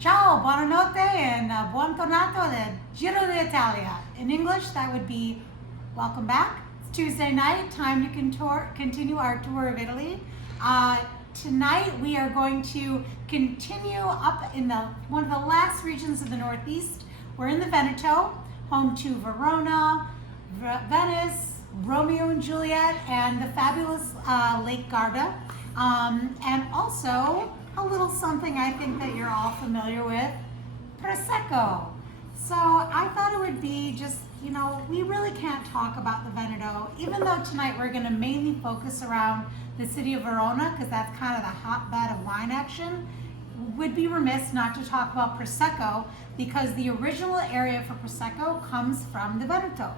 Ciao, buonanotte, and buon tornato del Giro d'Italia. In English, that would be welcome back. It's Tuesday night, time to continue our tour of Italy. Tonight, we are going to continue up in one of the last regions of the Northeast. We're in the Veneto, home to Verona, Venice, Romeo and Juliet, and the fabulous Lake Garda, and also a little something I think that you're all familiar with, Prosecco. So I thought it would be just, we really can't talk about the Veneto, even though tonight we're going to mainly focus around the city of Verona, because that's kind of the hotbed of wine action. Would be remiss not to talk about Prosecco, because the original area for Prosecco comes from the Veneto.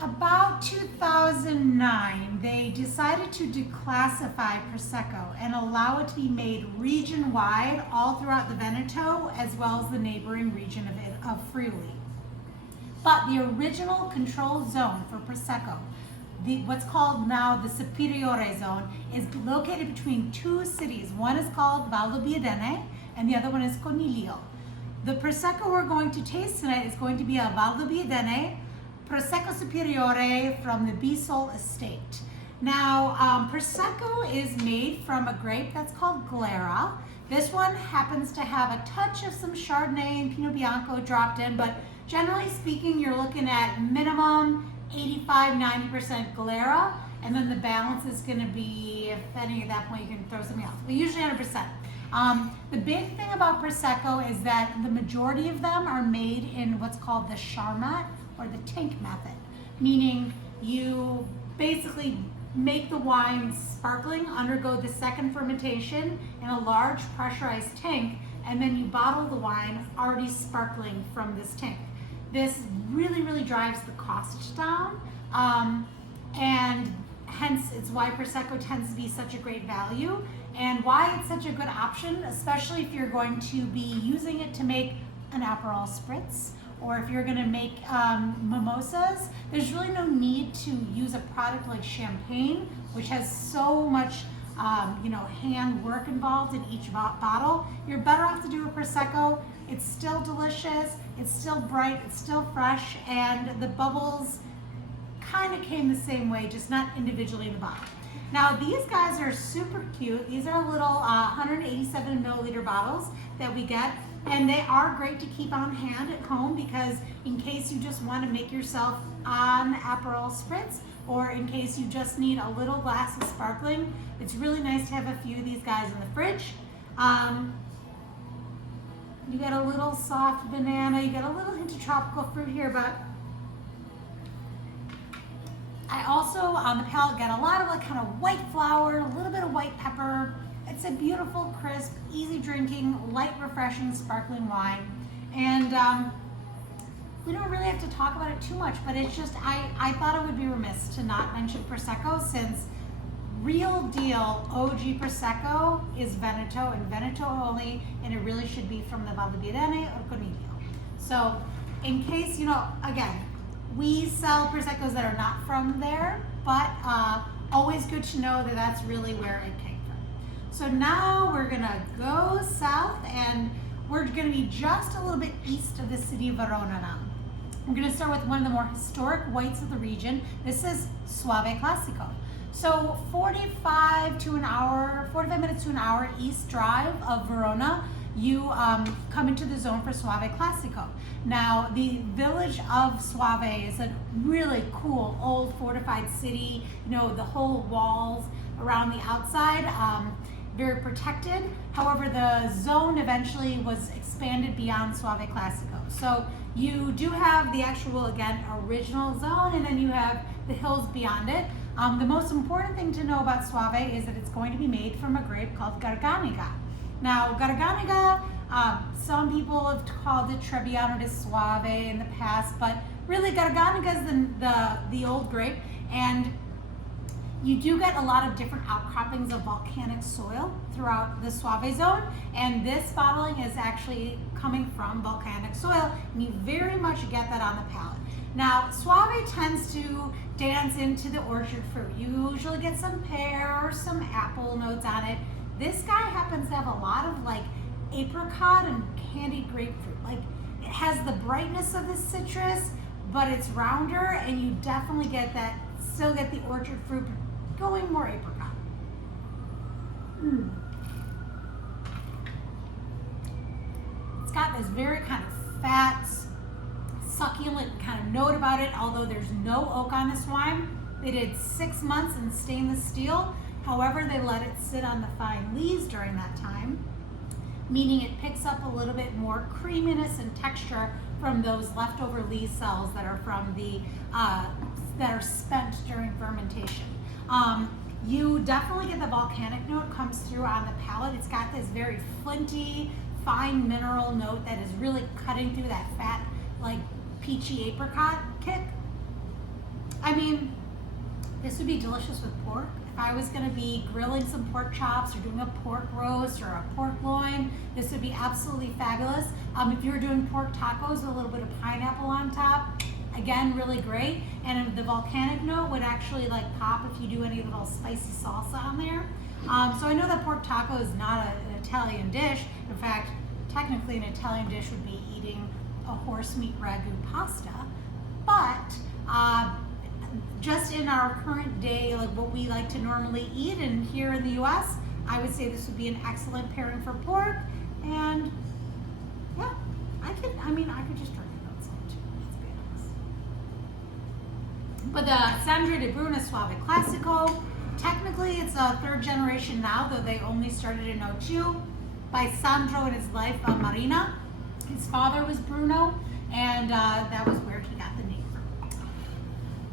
About 2009, they decided to declassify Prosecco and allow it to be made region-wide all throughout the Veneto, as well as the neighboring region of Friuli. But the original control zone for Prosecco, what's called now the Superiore zone, is located between two cities. One is called Valdobbiadene and the other one is Coniglio. The Prosecco we're going to taste tonight is going to be a Valdobbiadene Prosecco Superiore from the Bisol estate. Now, Prosecco is made from a grape that's called Glera. This one happens to have a touch of some Chardonnay and Pinot Bianco dropped in, but generally speaking, you're looking at minimum 85-90% Glera, and then the balance is going to be, if any at that point, you can throw something else, but usually 100%. The big thing about Prosecco is that the majority of them are made in what's called the Charmat, or the tank method, meaning you basically make the wine sparkling, undergo the second fermentation in a large pressurized tank, and then you bottle the wine already sparkling from this tank. This really, really drives the cost down, and hence it's why Prosecco tends to be such a great value, and why it's such a good option, especially if you're going to be using it to make an Aperol spritz, or if you're going to make mimosas. There's really no need to use a product like champagne, which has so much hand work involved in each bottle. You're better off to do a Prosecco. It's still delicious, it's still bright, it's still fresh, and the bubbles kind of came the same way, just not individually in the bottle. Now, these guys are super cute. These are little 187 milliliter bottles that we get. And they are great to keep on hand at home, because in case you just want to make yourself an Aperol spritz, or in case you just need a little glass of sparkling, it's really nice to have a few of these guys in the fridge. You get a little soft banana, you get a little hint of tropical fruit here, but I also on the palate get a lot of kind of white flour, a little bit of white pepper. It's a beautiful, crisp, easy drinking, light, refreshing, sparkling wine. And we don't really have to talk about it too much, but it's just, I thought it would be remiss to not mention Prosecco, since real deal OG Prosecco is Veneto, and Veneto only, and it really should be from the Valdobbiadene or Coniglio. So in case, again, we sell Proseccos that are not from there, but always good to know that that's really where it came. So now we're gonna go south, and we're gonna be just a little bit east of the city of Verona now. We're gonna start with one of the more historic whites of the region. This is Soave Classico. So 45 minutes to an hour east drive of Verona, you come into the zone for Soave Classico. Now, the village of Soave is a really cool old fortified city. The whole walls around the outside, very protected. However, the zone eventually was expanded beyond Soave Classico. So you do have the actual, again, original zone, and then you have the hills beyond it. The most important thing to know about Soave is that it's going to be made from a grape called Garganiga. Now, Garganiga, some people have called it Trebbiano di Soave in the past, but really Garganiga is the old grape, and you do get a lot of different outcroppings of volcanic soil throughout the Soave zone, and this bottling is actually coming from volcanic soil, and you very much get that on the palate. Now, Soave tends to dance into the orchard fruit. You usually get some pear or some apple notes on it. This guy happens to have a lot of like apricot and candied grapefruit. Like it has the brightness of the citrus, but it's rounder, and you definitely get that, still get the orchard fruit, going more apricot. It's got this very kind of fat, succulent kind of note about it, although there's no oak on this wine. They did 6 months in stainless steel. However, they let it sit on the fine lees during that time, meaning it picks up a little bit more creaminess and texture from those leftover lee cells that are from the that are spent during fermentation. You definitely get the volcanic note comes through on the palate. It's got this very flinty, fine mineral note that is really cutting through that fat, like peachy apricot kick. I mean, this would be delicious with pork. If I was gonna be grilling some pork chops or doing a pork roast or a pork loin, this would be absolutely fabulous. If you were doing pork tacos with a little bit of pineapple on top, again, really great. And the volcanic note would actually like pop if you do any little spicy salsa on there. So I know that pork taco is not an Italian dish. In fact, technically an Italian dish would be eating a horse meat ragu pasta. But just in our current day, like what we like to normally eat, and here in the US, I would say this would be an excellent pairing for pork. And yeah, I could just drink it outside too, let's be honest. But the Sandro di Bruna Suave Classico, technically it's a third generation now, though they only started in 02 by Sandro in his life on Marina. His father was Bruno, and that was where he got the name from.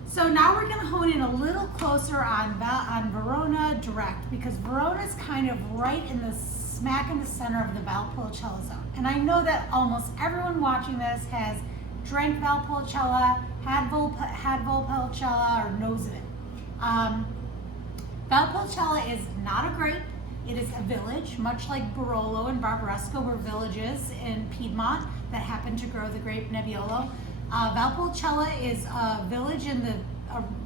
So now we're gonna hone in a little closer on Verona Direct, because Verona is kind of right in the smack in the center of the Valpolicella zone. And I know that almost everyone watching this has drank Valpolicella, had Valpolicella, or knows of it. Valpolicella is not a grape. It is a village, much like Barolo and Barbaresco were villages in Piedmont that happen to grow the grape Nebbiolo. Valpolicella is a village in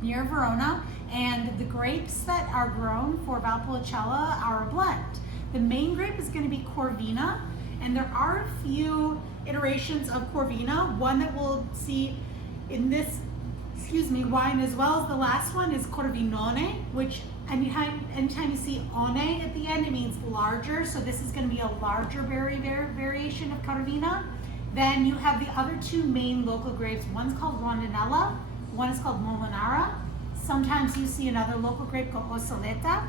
near Verona, and the grapes that are grown for Valpolicella are a blend. The main grape is going to be Corvina, and there are a few iterations of Corvina. One that we'll see in this, wine as well as the last one is Corvinone, which anytime you see one at the end, it means larger. So this is going to be a larger variation of Corvina. Then you have the other two main local grapes. One's called Rondinella, one is called Molinara. Sometimes you see another local grape called Osoleta.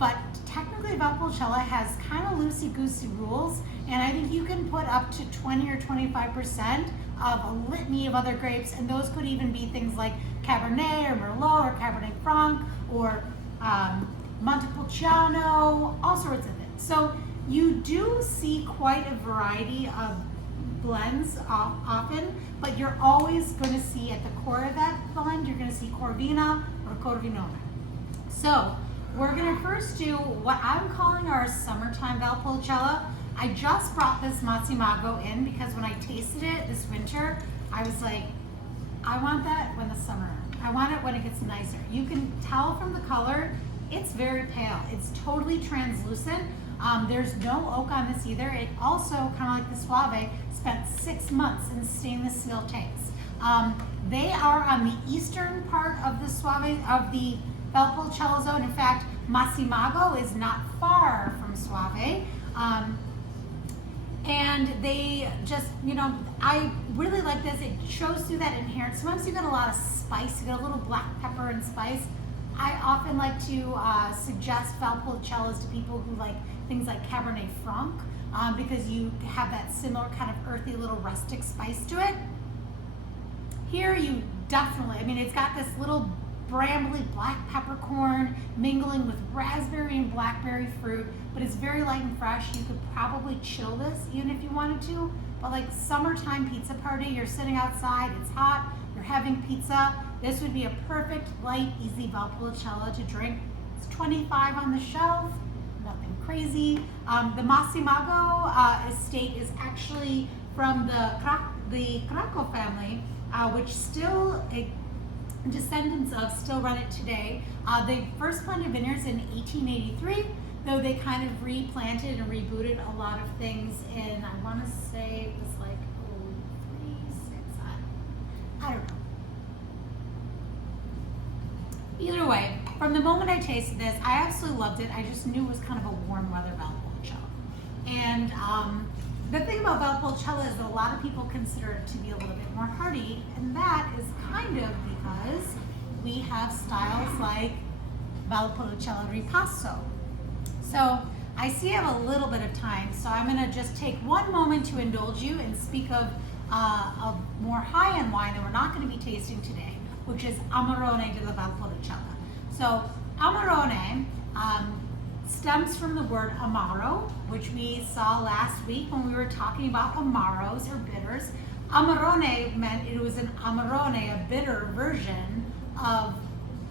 But technically Valpolicella has kind of loosey-goosey rules, and I think you can put up to 20 or 25% of a litany of other grapes, and those could even be things like Cabernet or Merlot or Cabernet Franc or Montepulciano, all sorts of things. So you do see quite a variety of blends often, but you're always going to see at the core of that blend, you're going to see Corvina or Corvinone. So we're going to first do what I'm calling our summertime Valpolicella. I just brought this Massimago in because when I tasted it this winter, I was like, I want that when the summer, I want it when it gets nicer. You can tell from the color, it's very pale. It's totally translucent. There's no oak on this either. It also, kind of like the Suave, spent 6 months in stainless steel tanks. They are on the eastern part of the Suave, of the Valpolicella zone. In fact, Massimago is not far from Suave. And they just, I really like this. It shows through that inherent, sometimes you get a lot of spice, you get a little black pepper and spice. I often like to suggest Valpolicellas to people who like things like Cabernet Franc, because you have that similar kind of earthy little rustic spice to it. Here you definitely, it's got this little brambly black peppercorn mingling with raspberry and blackberry fruit, but it's very light and fresh. You could probably chill this even if you wanted to, but like summertime pizza party, you're sitting outside, it's hot, you're having pizza, this would be a perfect light, easy Valpolicella to drink. It's $25 on the shelf, nothing crazy. The Massimago estate is actually from the Cracco family, which still descendants of still run it today. They first planted vineyards in 1883, though they kind of replanted and rebooted a lot of things in, I want to say it was like 03, 06, I don't know. Either way, from the moment I tasted this, I absolutely loved it. I just knew it was kind of a warm weather Valpolicella. And the thing about Valpolicella is that a lot of people consider it to be a little bit more hearty, and that is kind of because we have styles like Valpolicella Ripasso. So I see I have a little bit of time, so I'm going to just take one moment to indulge you and speak of a more high-end wine that we're not going to be tasting today, which is Amarone della Valpolicella. So Amarone stems from the word amaro, which we saw last week when we were talking about amaros or bitters. Amarone meant it was an Amarone, a bitter version of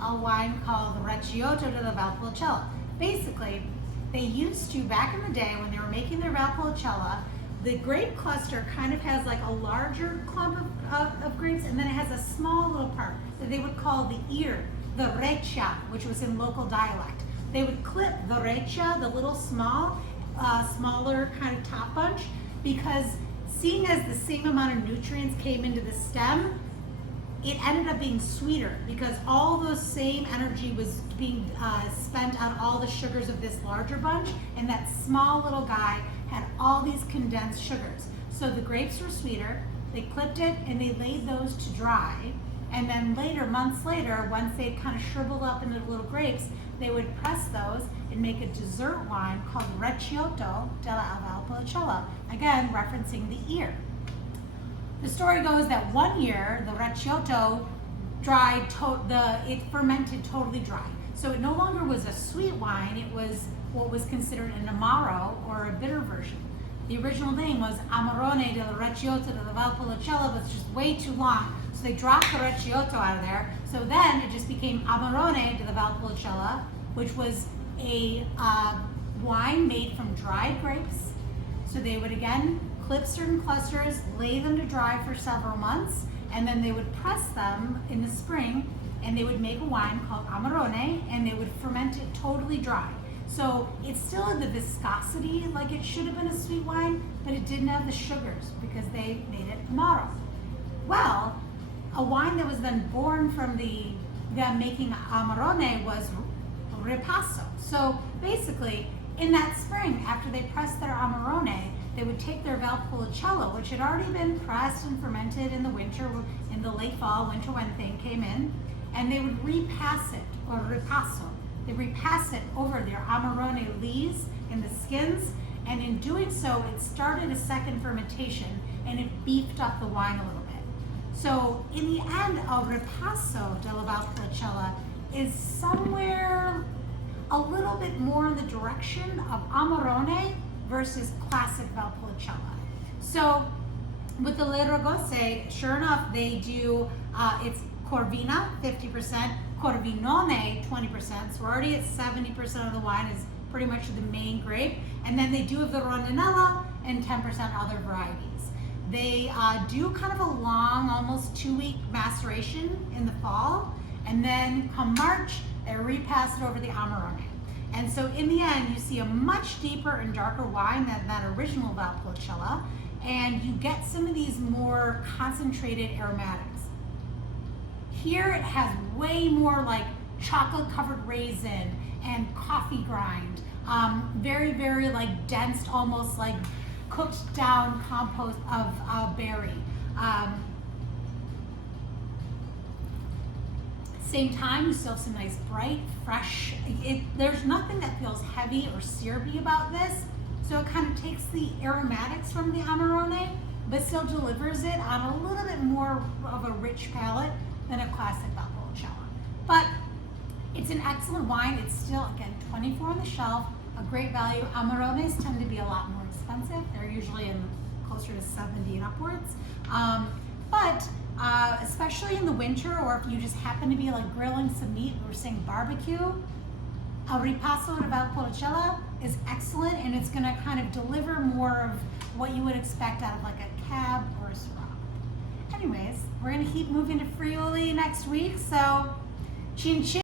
a wine called Recioto della Valpolicella. Basically, they used to, back in the day when they were making their Valpolicella, the grape cluster kind of has like a larger clump of grapes, and then it has a small little part that they would call the ear, the reccia, which was in local dialect. They would clip the reccia, the little smaller kind of top bunch, because seeing as the same amount of nutrients came into the stem, it ended up being sweeter because all those same energy was being spent on all the sugars of this larger bunch, and that small little guy had all these condensed sugars. So the grapes were sweeter, they clipped it, and they laid those to dry. And then later, months later, once they'd kind of shriveled up into little grapes, they would press those and make a dessert wine called Recioto della Valpolicella, again, referencing the ear. The story goes that one year, the Recioto dried, it fermented totally dry. So it no longer was a sweet wine, it was what was considered an amaro, or a bitter version. The original name was Amarone della Recioto della Valpolicella, but it's just way too long. So they dropped the Recioto out of there. So then it just became Amarone della Valpolicella, which was a wine made from dried grapes. So they would again clip certain clusters, lay them to dry for several months, and then they would press them in the spring, and they would make a wine called Amarone, and they would ferment it totally dry. So it still had the viscosity like it should have been a sweet wine, but it didn't have the sugars because they made it amaro. Well, a wine that was then born from them making Amarone was Ripasso. So basically, in that spring, after they pressed their Amarone, they would take their Valpolicella, which had already been pressed and fermented in the winter, in the late fall, winter when thing came in, and they would repass it, or ripasso. They repass it over their Amarone leaves and the skins, and in doing so, it started a second fermentation, and it beefed up the wine a little bit. So in the end, a ripasso della Valpolicella is somewhere a little bit more in the direction of Amarone versus classic Valpolicella. So with the Le Ragose, sure enough, they do, it's Corvina, 50%, Corvinone, 20%. So we're already at 70% of the wine is pretty much the main grape. And then they do have the Rondinella and 10% other varieties. They do kind of a long, almost 2-week maceration in the fall. And then come March, they repass it over the Amarone. And so in the end, you see a much deeper and darker wine than that original Valpolicella, and you get some of these more concentrated aromatics. Here it has way more like chocolate covered raisin and coffee grind, very, very like dense, almost like cooked down compost of berry. Same time, you still have some nice bright, fresh, there's nothing that feels heavy or syrupy about this. So it kind of takes the aromatics from the Amarone, but still delivers it on a little bit more of a rich palate than a classic Valpolicella. But it's an excellent wine. It's still, again, $24 on the shelf, a great value. Amarones tend to be a lot more expensive. They're usually closer to 70 and upwards. But especially in the winter, or if you just happen to be like grilling some meat, we're saying barbecue, a ripasso de Valpolicella is excellent, and it's gonna kind of deliver more of what you would expect out of like a cab or a Syrah. Anyways, we're gonna keep moving to Friuli next week, so chin chin.